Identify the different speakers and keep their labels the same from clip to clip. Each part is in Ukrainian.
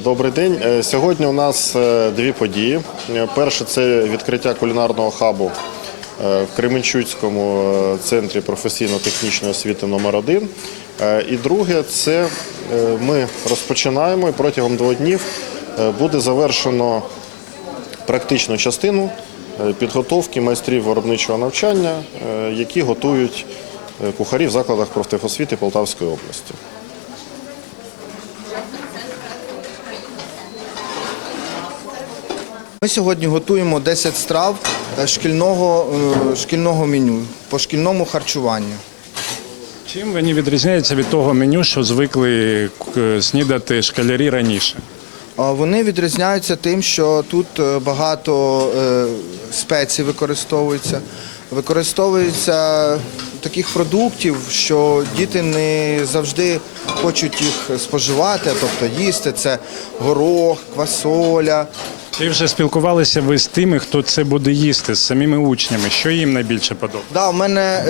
Speaker 1: Добрий день. Сьогодні у нас дві події. Перше – це відкриття кулінарного хабу в Кременчуцькому центрі професійно-технічної освіти номер 1. І друге – це ми розпочинаємо і протягом 2 днів буде завершено практичну частину підготовки майстрів виробничого навчання, які готують кухарів в закладах профтехосвіти Полтавської області.
Speaker 2: Ми сьогодні готуємо 10 страв шкільного меню по шкільному харчуванню.
Speaker 3: Чим вони відрізняються від того меню, що звикли снідати школярі раніше?
Speaker 2: Вони відрізняються тим, що тут багато спецій використовується. Використовується таких продуктів, що діти не завжди хочуть їх споживати, тобто їсти. Це горох, квасоля.
Speaker 3: Чи вже спілкувалися ви з тими, хто це буде їсти, з самими учнями? Що їм найбільше подобається?
Speaker 2: Да, у мене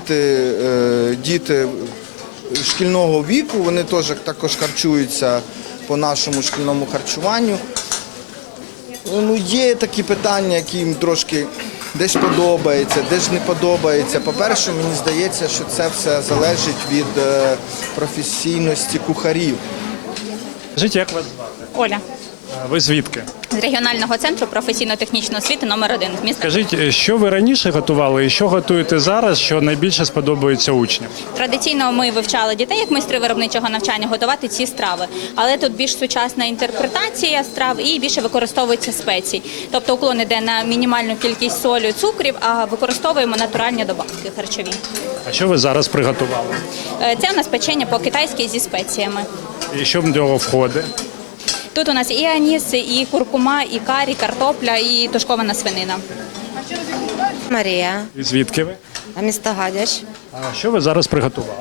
Speaker 2: діти шкільного віку, вони також харчуються по нашому шкільному харчуванню. Ну, є такі питання, які їм трошки десь подобається, десь не подобається. По-перше, мені здається, що це все залежить від професійності кухарів.
Speaker 3: Скажіть, як вас звати?
Speaker 4: Оля.
Speaker 3: А ви звідки?
Speaker 4: З регіонального центру професійно-технічної освіти номер 1 з міста.
Speaker 3: Скажіть, що ви раніше готували і що готуєте зараз, що найбільше сподобається учням?
Speaker 4: Традиційно ми вивчали дітей, як майстри виробничого навчання, готувати ці страви. Але тут більш сучасна інтерпретація страв і більше використовується спецій. Тобто уклон іде на мінімальну кількість солі, цукрів, а використовуємо натуральні добавки харчові.
Speaker 3: А що ви зараз приготували?
Speaker 4: Це у нас печення по-китайськи зі спеціями.
Speaker 3: І що в нього входить?
Speaker 4: Тут у нас і аніс, і куркума, і карі, картопля, і тушкована свинина.
Speaker 5: Марія,
Speaker 3: І звідки ви?
Speaker 5: а місто Гадяч.
Speaker 3: А що ви зараз приготували?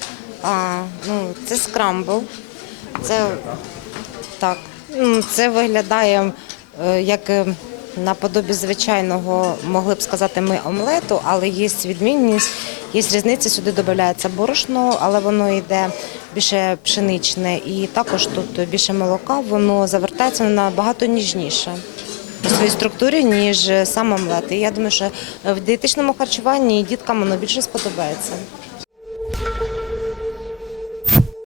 Speaker 5: Це скрамбл. Це виглядає як наподобі звичайного, могли б сказати ми, омлету, але є відмінність, є різниця, сюди додається борошно, але воно йде більше пшеничне і також тут більше молока, воно завертається набагато ніжніше у своїй структурі, ніж сам омлет. І я думаю, що в дієтичному харчуванні діткам воно більше сподобається.